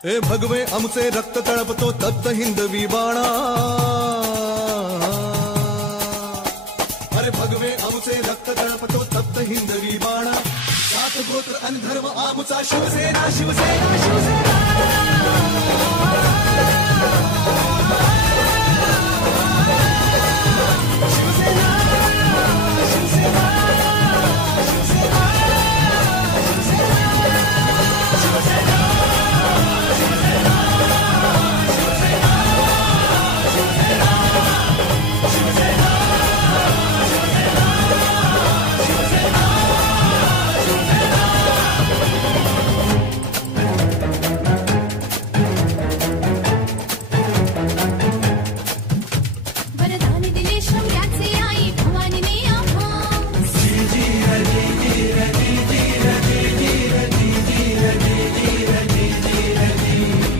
ए भगवे आमचे रक्त तळपतो तप्त हिंदवी बाणा, अरे भगवे आमचे रक्त तळपतो तप्त हिंदवी बाणा, जात गोत्र आणि धर्म आमचा शिवसेना शिवसेना शिवसेना।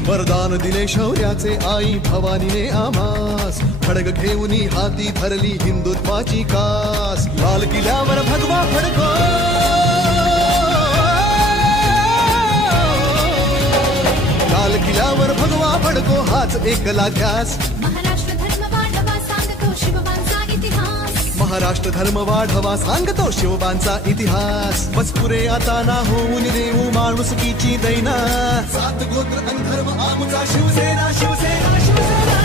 वरदान दिले शौर्याचे आई भवानीने आम्हास, खडग घेऊन हाती धरली हिंदुत्वाची कास, लाल किल्ल्यावर भगवा फडको, लाल किल्ल्यावर भगवा फडको हाच एकला ध्यास। महाराष्ट्र धर्म वाढवा सांगतो शिवबांचा इतिहास, महाराष्ट्र धर्म वाढवा सांगतो शिवबांचा इतिहास, बस पुरे आता ना होऊन देऊ माणुसकीची दैना, सात गोत्र आणि धर्म आमचा शिवसेना शिवसेना शिवसेना।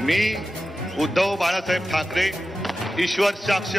मी उद्धव बाळासाहेब ठाकरे ईश्वर साक्ष